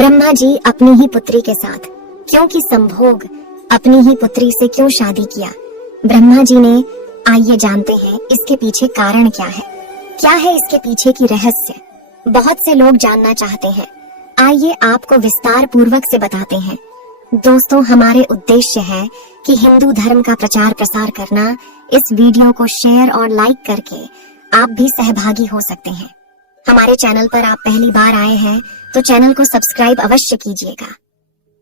ब्रह्मा जी अपनी ही पुत्री के साथ क्योंकि संभोग अपनी ही पुत्री से क्यों शादी किया ब्रह्मा जी ने, आइए जानते हैं इसके पीछे कारण क्या है इसके पीछे की रहस्य। बहुत से लोग जानना चाहते हैं, आइए आपको विस्तार पूर्वक से बताते हैं। दोस्तों, हमारे उद्देश्य है कि हिंदू धर्म का प्रचार प्रसार करना। इस वीडियो को शेयर और लाइक करके आप भी सहभागी हो सकते हैं। हमारे चैनल पर आप पहली बार आए हैं तो चैनल को सब्सक्राइब अवश्य कीजिएगा।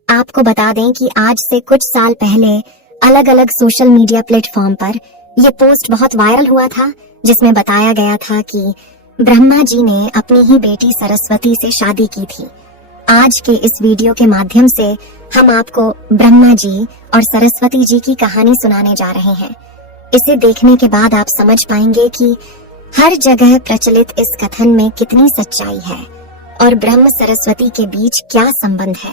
आपको बता दें कि आज से कुछ साल पहले अलग अलग सोशल मीडिया प्लेटफॉर्म पर यह पोस्ट बहुत वायरल हुआ था, जिसमें बताया गया था कि ब्रह्मा जी ने अपनी ही बेटी सरस्वती से शादी की थी। आज के इस वीडियो के माध्यम से हम आपको ब्रह्मा जी और सरस्वती जी की कहानी सुनाने जा रहे हैं। इसे देखने के बाद आप समझ पाएंगे कि हर जगह प्रचलित इस कथन में कितनी सच्चाई है और ब्रह्म सरस्वती के बीच क्या संबंध है।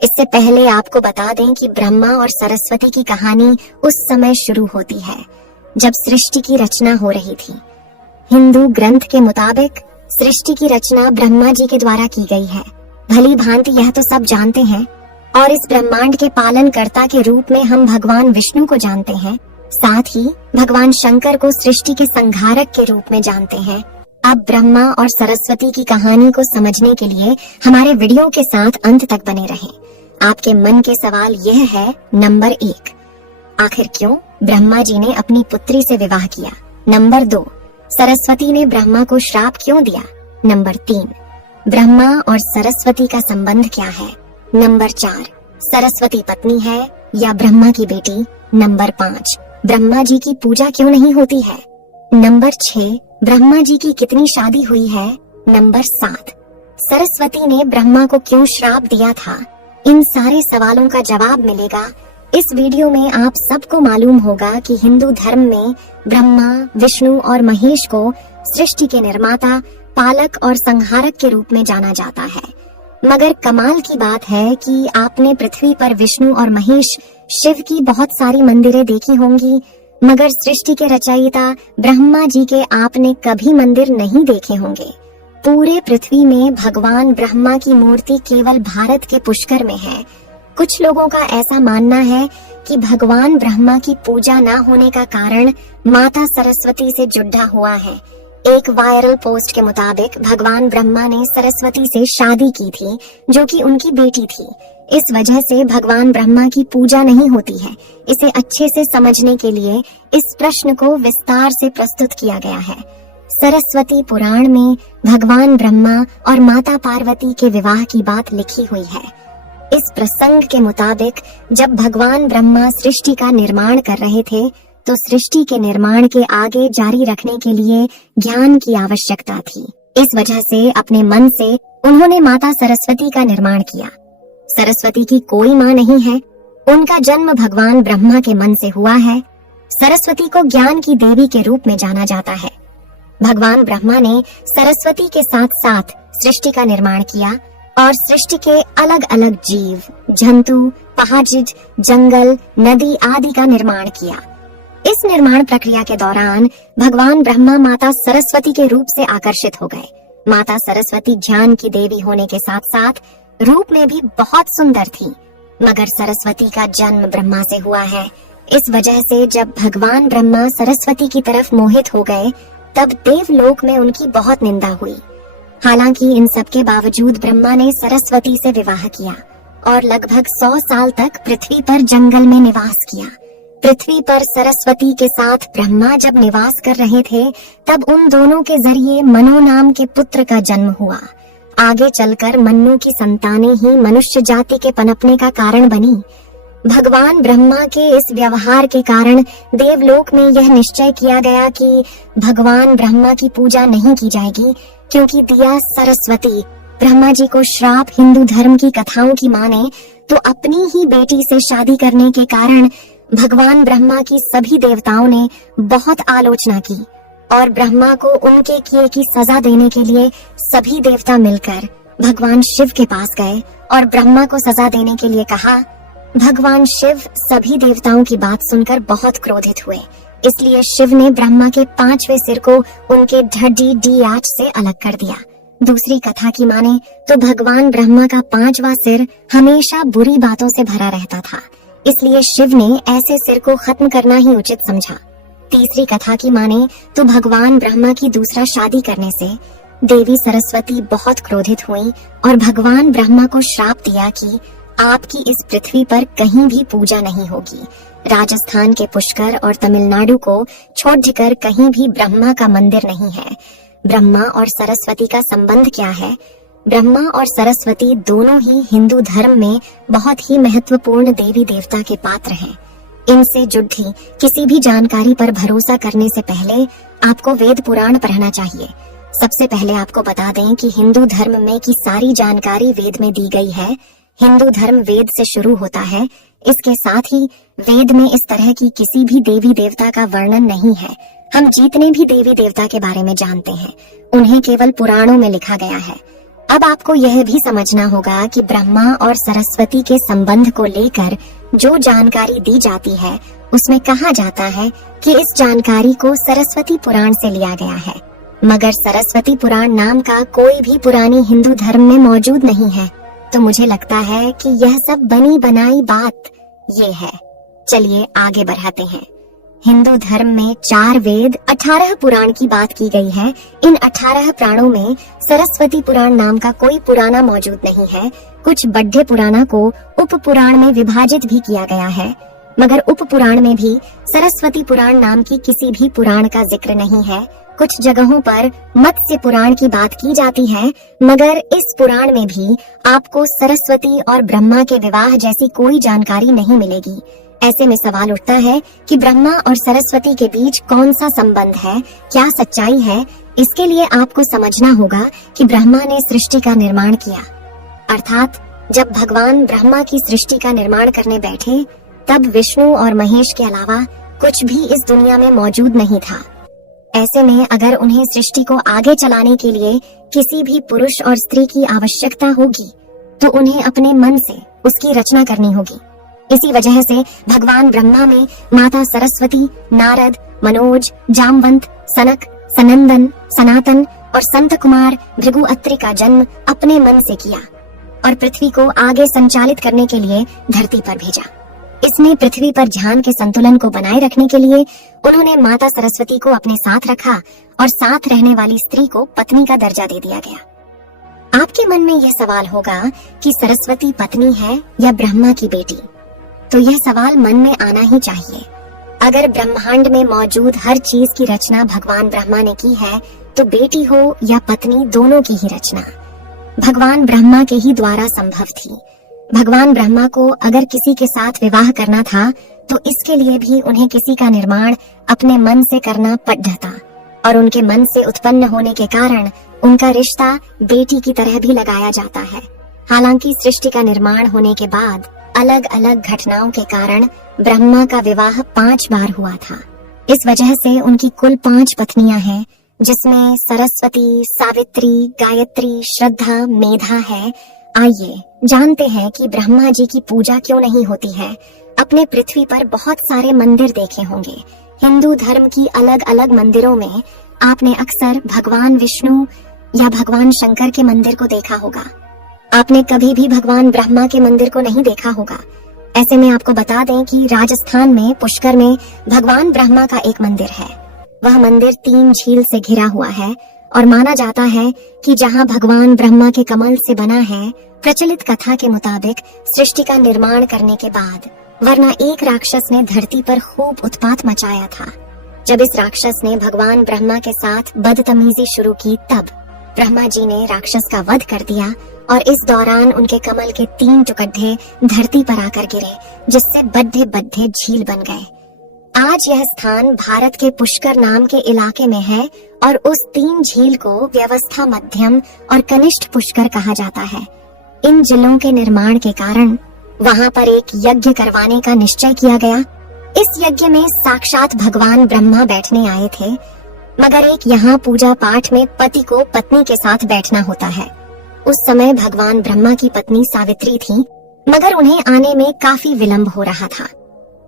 इससे पहले आपको बता दें कि ब्रह्मा और सरस्वती की कहानी उस समय शुरू होती है जब सृष्टि की रचना हो रही थी। हिंदू ग्रंथ के मुताबिक सृष्टि की रचना ब्रह्मा जी के द्वारा की गई है। भली भांति यह तो सब जानते हैं और इस ब्रह्मांड के पालन कर्ता के रूप में हम भगवान विष्णु को जानते हैं। साथ ही भगवान शंकर को सृष्टि के संहारक के रूप में जानते हैं। अब ब्रह्मा और सरस्वती की कहानी को समझने के लिए हमारे वीडियो के साथ अंत तक बने रहें। आपके मन के सवाल यह है, नंबर 1, आखिर क्यों ब्रह्मा जी ने अपनी पुत्री से विवाह किया? नंबर 2, सरस्वती ने ब्रह्मा को श्राप क्यों दिया? नंबर 3, ब्रह्मा और सरस्वती का संबंध क्या है? नंबर 4, सरस्वती पत्नी है या ब्रह्मा की बेटी? नंबर 5, ब्रह्मा जी की पूजा क्यों नहीं होती है? नंबर 6, ब्रह्मा जी की कितनी शादी हुई है? नंबर 7, सरस्वती ने ब्रह्मा को क्यों श्राप दिया था? इन सारे सवालों का जवाब मिलेगा इस वीडियो में। आप सबको मालूम होगा कि हिंदू धर्म में ब्रह्मा, विष्णु और महेश को सृष्टि के निर्माता, पालक और संहारक के रूप में जाना जाता है। मगर कमाल की बात है कि आपने पृथ्वी पर विष्णु और महेश शिव की बहुत सारी मंदिरें देखी होंगी, मगर सृष्टि के रचयिता ब्रह्मा जी के आपने कभी मंदिर नहीं देखे होंगे। पूरे पृथ्वी में भगवान ब्रह्मा की मूर्ति केवल भारत के पुष्कर में है। कुछ लोगों का ऐसा मानना है कि भगवान ब्रह्मा की पूजा न होने का कारण माता सरस्वती से जुड़ा हुआ है। एक वायरल पोस्ट के मुताबिक भगवान ब्रह्मा ने सरस्वती से शादी की थी, जो कि उनकी बेटी थी। इस वजह से भगवान ब्रह्मा की पूजा नहीं होती है। इसे अच्छे से समझने के लिए इस प्रश्न को विस्तार से प्रस्तुत किया गया है। सरस्वती पुराण में भगवान ब्रह्मा और माता पार्वती के विवाह की बात लिखी हुई है। इस प्रसंग के मुताबिक जब भगवान ब्रह्मा सृष्टि का निर्माण कर रहे थे तो सृष्टि के निर्माण के आगे जारी रखने के लिए ज्ञान की आवश्यकता थी। इस वजह से अपने मन से उन्होंने माता सरस्वती का निर्माण किया। सरस्वती की कोई माँ नहीं है, उनका जन्म भगवान ब्रह्मा के मन से हुआ है। सरस्वती को ज्ञान की देवी के रूप में जाना जाता है। भगवान ब्रह्मा ने सरस्वती के साथ साथ सृष्टि का निर्माण किया और सृष्टि के अलग अलग जीव, जंतु, पहाड़, जंगल, नदी आदि का निर्माण किया। इस निर्माण प्रक्रिया के दौरान भगवान ब्रह्मा माता सरस्वती के रूप से आकर्षित हो गए। माता सरस्वती ज्ञान की देवी होने के साथ साथ रूप में भी बहुत सुंदर थी, मगर सरस्वती का जन्म ब्रह्मा से हुआ है। इस वजह से जब भगवान ब्रह्मा सरस्वती की तरफ मोहित हो गए तब देवलोक में उनकी बहुत निंदा हुई। हालांकि इन सब के बावजूद ब्रह्मा ने सरस्वती से विवाह किया और लगभग 100 साल तक पृथ्वी पर जंगल में निवास किया। पृथ्वी पर सरस्वती के साथ ब्रह्मा जब निवास कर रहे थे तब उन दोनों के जरिए मनु नाम के पुत्र का जन्म हुआ। आगे चलकर मनु की संतानें ही मनुष्य जाति के पनपने का कारण बनी। भगवान ब्रह्मा के इस व्यवहार के कारण देवलोक में यह निश्चय किया गया कि भगवान ब्रह्मा की पूजा नहीं की जाएगी, क्योंकि दिया सरस्वती ब्रह्मा जी को श्राप हिंदू धर्म की कथाओं की माने तो अपनी ही बेटी से शादी करने के कारण भगवान ब्रह्मा की सभी देवताओं ने बहुत आलोचना की और ब्रह्मा को उनके किए की सजा देने के लिए सभी देवता मिलकर भगवान शिव के पास गए और ब्रह्मा को सजा देने के लिए कहा। भगवान शिव सभी देवताओं की बात सुनकर बहुत क्रोधित हुए, इसलिए शिव ने ब्रह्मा के 5वें सिर को उनके ढड्डी डी आंच से अलग कर दिया। दूसरी कथा की माने तो भगवान ब्रह्मा का 5वां सिर हमेशा बुरी बातों से भरा रहता था, इसलिए शिव ने ऐसे सिर को खत्म करना ही उचित समझा। तीसरी कथा की माने तो भगवान ब्रह्मा की दूसरा शादी करने से देवी सरस्वती बहुत क्रोधित हुई और भगवान ब्रह्मा को श्राप दिया कि आपकी इस पृथ्वी पर कहीं भी पूजा नहीं होगी। राजस्थान के पुष्कर और तमिलनाडु को छोड़कर कहीं भी ब्रह्मा का मंदिर नहीं है। ब्रह्मा और सरस्वती का संबंध क्या है? ब्रह्मा और सरस्वती दोनों ही हिंदू धर्म में बहुत ही महत्वपूर्ण देवी देवता के पात्र हैं। इनसे जुड़ी किसी भी जानकारी पर भरोसा करने से पहले आपको वेद पुराण पढ़ना चाहिए। सबसे पहले आपको बता दें कि हिंदू धर्म में की सारी जानकारी वेद में दी गई है। हिंदू धर्म वेद से शुरू होता है। इसके साथ ही वेद में इस तरह की किसी भी देवी देवता का वर्णन नहीं है। हम जितने भी देवी देवता के बारे में जानते हैं उन्हें केवल पुराणों में लिखा गया है। अब आपको यह भी समझना होगा कि ब्रह्मा और सरस्वती के संबंध को लेकर जो जानकारी दी जाती है उसमें कहा जाता है कि इस जानकारी को सरस्वती पुराण से लिया गया है, मगर सरस्वती पुराण नाम का कोई भी पुरानी हिंदू धर्म में मौजूद नहीं है। तो मुझे लगता है कि यह सब बनी बनाई बात ये है। चलिए आगे बढ़ाते हैं। हिंदू धर्म में 4 वेद 18 पुराण की बात की गई है। इन 18 पुराणों में सरस्वती पुराण नाम का कोई पुराना मौजूद नहीं है। कुछ बड्ढे पुराणों को उप पुराण में विभाजित भी किया गया है, मगर उप पुराण में भी सरस्वती पुराण नाम की किसी भी पुराण का जिक्र नहीं है। कुछ जगहों पर मत्स्य पुराण की बात की जाती है, मगर इस पुराण में भी आपको सरस्वती और ब्रह्मा के विवाह जैसी कोई जानकारी नहीं मिलेगी। ऐसे में सवाल उठता है कि ब्रह्मा और सरस्वती के बीच कौन सा संबंध है, क्या सच्चाई है? इसके लिए आपको समझना होगा कि ब्रह्मा ने सृष्टि का निर्माण किया, अर्थात जब भगवान ब्रह्मा की सृष्टि का निर्माण करने बैठे तब विष्णु और महेश के अलावा कुछ भी इस दुनिया में मौजूद नहीं था। ऐसे में अगर उन्हें सृष्टि को आगे चलाने के लिए किसी भी पुरुष और स्त्री की आवश्यकता होगी तो उन्हें अपने मन से उसकी रचना करनी होगी। इसी वजह से भगवान ब्रह्मा में माता सरस्वती, नारद, मनोज, जामवंत, सनक, सनंदन, सनातन और संत कुमार भृगु अत्रि का जन्म अपने मन से किया और पृथ्वी को आगे संचालित करने के लिए धरती पर भेजा। इसमें पृथ्वी पर ध्यान के संतुलन को बनाए रखने के लिए उन्होंने माता सरस्वती को अपने साथ रखा और साथ रहने वाली स्त्री को पत्नी का दर्जा दे दिया गया। आपके मन में यह सवाल होगा कि सरस्वती पत्नी है या ब्रह्मा की बेटी? तो यह सवाल मन में आना ही चाहिए। अगर ब्रह्मांड में मौजूद हर चीज की रचना भगवान ब्रह्मा ने की है तो बेटी हो या पत्नी दोनों की ही रचना भगवान ब्रह्मा के ही द्वारा संभव थी। भगवान ब्रह्मा को अगर किसी के साथ विवाह करना था तो इसके लिए भी उन्हें किसी का निर्माण अपने मन से करना पड़ता और उनके मन से उत्पन्न होने के कारण उनका रिश्ता बेटी की तरह भी लगाया जाता है। हालांकि सृष्टि का निर्माण होने के बाद अलग अलग घटनाओं के कारण ब्रह्मा का विवाह 5 बार हुआ था। इस वजह से उनकी कुल 5 पत्नियां हैं, जिसमें सरस्वती, सावित्री, गायत्री, श्रद्धा, मेधा है। आइए जानते हैं कि ब्रह्मा जी की पूजा क्यों नहीं होती है। अपने पृथ्वी पर बहुत सारे मंदिर देखे होंगे। हिंदू धर्म की अलग अलग मंदिरों में आपने अक्सर भगवान विष्णु या भगवान शंकर के मंदिर को देखा होगा। आपने कभी भी भगवान ब्रह्मा के मंदिर को नहीं देखा होगा। ऐसे में आपको बता दें कि राजस्थान में पुष्कर में भगवान ब्रह्मा का एक मंदिर है। वह मंदिर 3 झील से घिरा हुआ है और माना जाता है कि जहां भगवान ब्रह्मा के कमल से बना है। प्रचलित कथा के मुताबिक सृष्टि का निर्माण करने के बाद वरना एक राक्षस ने धरती पर खूब उत्पात मचाया था। जब इस राक्षस ने भगवान ब्रह्मा के साथ बदतमीजी शुरू की तब ब्रह्मा जी ने राक्षस का वध कर दिया और इस दौरान उनके कमल के 3 टुकड़े धरती पर आकर गिरे, जिससे बड्ढे बड्ढे झील बन गए। आज यह स्थान भारत के पुष्कर नाम के इलाके में है और उस 3 झील को व्यवस्था मध्यम और कनिष्ठ पुष्कर कहा जाता है। इन झीलों के निर्माण के कारण वहां पर एक यज्ञ करवाने का निश्चय किया गया। इस यज्ञ में साक्षात भगवान ब्रह्मा बैठने आए थे, मगर एक यहाँ पूजा पाठ में पति को पत्नी के साथ बैठना होता है। उस समय भगवान ब्रह्मा की पत्नी सावित्री थी, मगर उन्हें आने में काफी विलंब हो रहा था।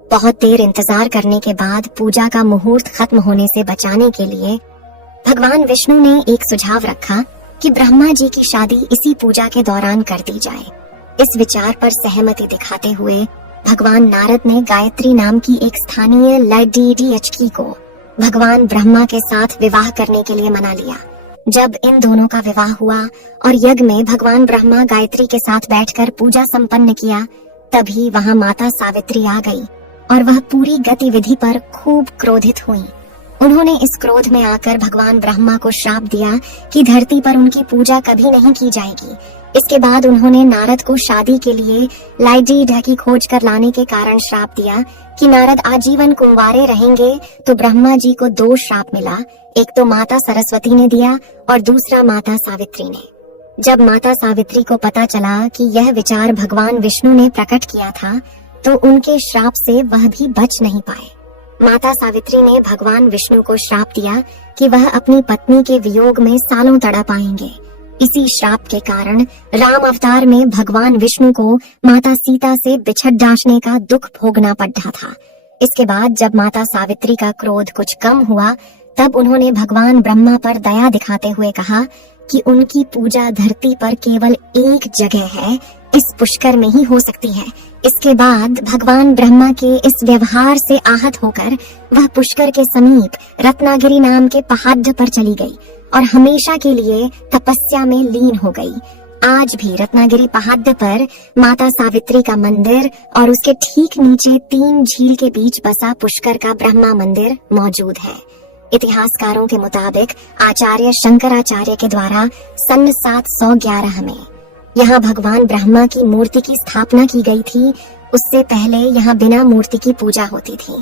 बहुत देर इंतजार करने के बाद पूजा का मुहूर्त खत्म होने से बचाने के लिए भगवान विष्णु ने एक सुझाव रखा कि ब्रह्मा जी की शादी इसी पूजा के दौरान कर दी जाए। इस विचार पर सहमति दिखाते हुए भगवान नारद ने गायत्री नाम की एक स्थानीय लड़की को भगवान ब्रह्मा के साथ विवाह करने के लिए मना लिया। जब इन दोनों का विवाह हुआ और यज्ञ में भगवान ब्रह्मा गायत्री के साथ बैठकर पूजा संपन्न किया, तभी वहां माता सावित्री आ गई और वह पूरी गतिविधि पर खूब क्रोधित हुई। उन्होंने इस क्रोध में आकर भगवान ब्रह्मा को श्राप दिया कि धरती पर उनकी पूजा कभी नहीं की जाएगी। इसके बाद उन्होंने नारद को शादी के लिए लाइडी ढकी खोज कर लाने के कारण श्राप दिया कि नारद आजीवन कुंवारे रहेंगे। तो ब्रह्मा जी को 2 श्राप मिला, एक तो माता सरस्वती ने दिया और दूसरा माता सावित्री ने। जब माता सावित्री को पता चला कि यह विचार भगवान विष्णु ने प्रकट किया था, तो उनके श्राप से वह भी बच नहीं पाए। माता सावित्री ने भगवान विष्णु को श्राप दिया कि वह अपनी पत्नी के वियोग में सालों तड़प आएंगे। इसी श्राप के कारण राम अवतार में भगवान विष्णु को माता सीता से बिछड़ जाने का दुख भोगना पड़ रहा था। इसके बाद जब माता सावित्री का क्रोध कुछ कम हुआ, तब उन्होंने भगवान ब्रह्मा पर दया दिखाते हुए कहा कि उनकी पूजा धरती पर केवल एक जगह है, इस पुष्कर में ही हो सकती है। इसके बाद भगवान ब्रह्मा के इस व्यवहार से आहत होकर वह पुष्कर के समीप रत्नागिरी नाम के पहाड़ पर चली गई और हमेशा के लिए तपस्या में लीन हो गई। आज भी रत्नागिरी पहाड़ पर माता सावित्री का मंदिर और उसके ठीक नीचे 3 झील के बीच बसा पुष्कर का ब्रह्मा मंदिर मौजूद है। इतिहासकारों के मुताबिक आचार्य शंकराचार्य के द्वारा सन 711 में यहाँ भगवान ब्रह्मा की मूर्ति की स्थापना की गई थी। उससे पहले यहाँ बिना मूर्ति की पूजा होती थी।